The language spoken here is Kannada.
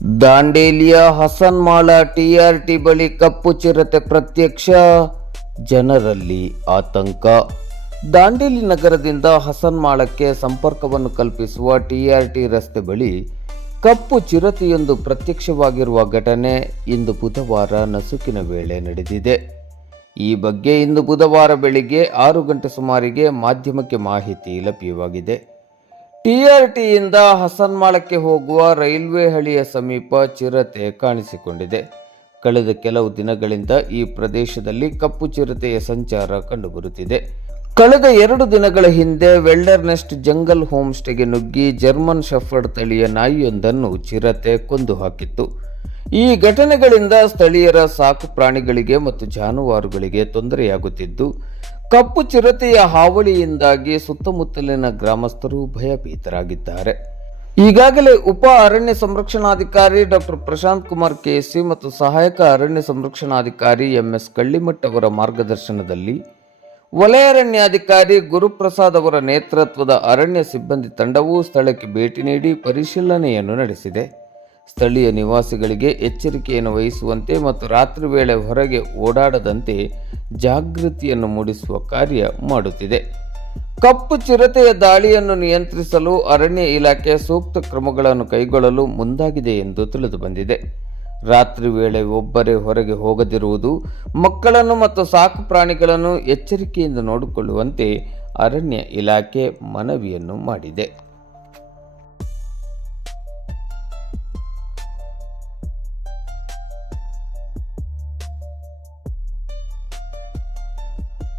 ದಾಂಡೇಲಿಯ ಹಸನ್ಮಾಳ ಟಿಆರ್ಟಿ ಬಳಿ ಕಪ್ಪು ಚಿರತೆ ಪ್ರತ್ಯಕ್ಷ, ಜನರಲ್ಲಿ ಆತಂಕ. ದಾಂಡೇಲಿ ನಗರದಿಂದ ಹಸನ್ಮಾಳಕ್ಕೆ ಸಂಪರ್ಕವನ್ನು ಕಲ್ಪಿಸುವ ಟಿಆರ್ಟಿ ರಸ್ತೆ ಬಳಿ ಕಪ್ಪು ಚಿರತೆಯೊಂದು ಪ್ರತ್ಯಕ್ಷವಾಗಿರುವ ಘಟನೆ ಇಂದು ಬುಧವಾರ ನಸುಕಿನ ವೇಳೆ ನಡೆದಿದೆ. ಈ ಬಗ್ಗೆ ಇಂದು ಬುಧವಾರ ಬೆಳಿಗ್ಗೆ 6 ಗಂಟೆ ಸುಮಾರಿಗೆ ಮಾಧ್ಯಮಕ್ಕೆ ಮಾಹಿತಿ ಲಭ್ಯವಾಗಿದೆ. ಟಿಆರ್ಟಿಯಿಂದ ಹಸನ್ಮಾಳಕ್ಕೆ ಹೋಗುವ ರೈಲ್ವೆ ಹಳಿಯ ಸಮೀಪ ಚಿರತೆ ಕಾಣಿಸಿಕೊಂಡಿದೆ. ಕಳೆದ ಕೆಲವು ದಿನಗಳಿಂದ ಈ ಪ್ರದೇಶದಲ್ಲಿ ಕಪ್ಪು ಚಿರತೆಯ ಸಂಚಾರ ಕಂಡುಬರುತ್ತಿದೆ. ಕಳೆದ 2 ದಿನಗಳ ಹಿಂದೆ ವೆಲ್ಡರ್ ನೆಸ್ಟ್ ಜಂಗಲ್ ಹೋಮ್ ಸ್ಟೇಗೆ ನುಗ್ಗಿ ಜರ್ಮನ್ ಶೆಫರ್ಡ್ ತಳಿಯ ನಾಯಿಯೊಂದನ್ನು ಚಿರತೆ ಕೊಂದು ಹಾಕಿತ್ತು. ಈ ಘಟನೆಗಳಿಂದ ಸ್ಥಳೀಯರ ಸಾಕು ಪ್ರಾಣಿಗಳಿಗೆ ಮತ್ತು ಜಾನುವಾರುಗಳಿಗೆ ತೊಂದರೆಯಾಗುತ್ತಿದ್ದು, ಕಪ್ಪು ಚಿರತೆಯ ಹಾವಳಿಯಿಂದಾಗಿ ಸುತ್ತಮುತ್ತಲಿನ ಗ್ರಾಮಸ್ಥರು ಭಯಭೀತರಾಗಿದ್ದಾರೆ. ಈಗಾಗಲೇ ಉಪ ಅರಣ್ಯ ಸಂರಕ್ಷಣಾಧಿಕಾರಿ ಡಾಕ್ಟರ್ ಪ್ರಶಾಂತ್ ಕುಮಾರ್ ಕೆಸಿ ಮತ್ತು ಸಹಾಯಕ ಅರಣ್ಯ ಸಂರಕ್ಷಣಾಧಿಕಾರಿ ಎಂಎಸ್ ಕಳ್ಳಿಮಠ್ ಅವರ ಮಾರ್ಗದರ್ಶನದಲ್ಲಿ ವಲಯ ಅರಣ್ಯಾಧಿಕಾರಿ ಗುರುಪ್ರಸಾದ್ ಅವರ ನೇತೃತ್ವದ ಅರಣ್ಯ ಸಿಬ್ಬಂದಿ ತಂಡವು ಸ್ಥಳಕ್ಕೆ ಭೇಟಿ ನೀಡಿ ಪರಿಶೀಲನೆಯನ್ನು ನಡೆಸಿದೆ. ಸ್ಥಳೀಯ ನಿವಾಸಿಗಳಿಗೆ ಎಚ್ಚರಿಕೆಯನ್ನು ವಹಿಸುವಂತೆ ಮತ್ತು ರಾತ್ರಿ ವೇಳೆ ಹೊರಗೆ ಓಡಾಡದಂತೆ ಜಾಗೃತಿಯನ್ನು ಮೂಡಿಸುವ ಕಾರ್ಯ ಮಾಡುತ್ತಿದೆ. ಕಪ್ಪು ಚಿರತೆಯ ದಾಳಿಯನ್ನು ನಿಯಂತ್ರಿಸಲು ಅರಣ್ಯ ಇಲಾಖೆ ಸೂಕ್ತ ಕ್ರಮಗಳನ್ನು ಕೈಗೊಳ್ಳಲು ಮುಂದಾಗಿದೆ ಎಂದು ತಿಳಿದುಬಂದಿದೆ. ರಾತ್ರಿ ವೇಳೆ ಒಬ್ಬರೇ ಹೊರಗೆ ಹೋಗದಿರುವುದು, ಮಕ್ಕಳನ್ನು ಮತ್ತು ಸಾಕು ಪ್ರಾಣಿಗಳನ್ನು ಎಚ್ಚರಿಕೆಯಿಂದ ನೋಡಿಕೊಳ್ಳುವಂತೆ ಅರಣ್ಯ ಇಲಾಖೆ ಮನವಿಯನ್ನು ಮಾಡಿದೆ.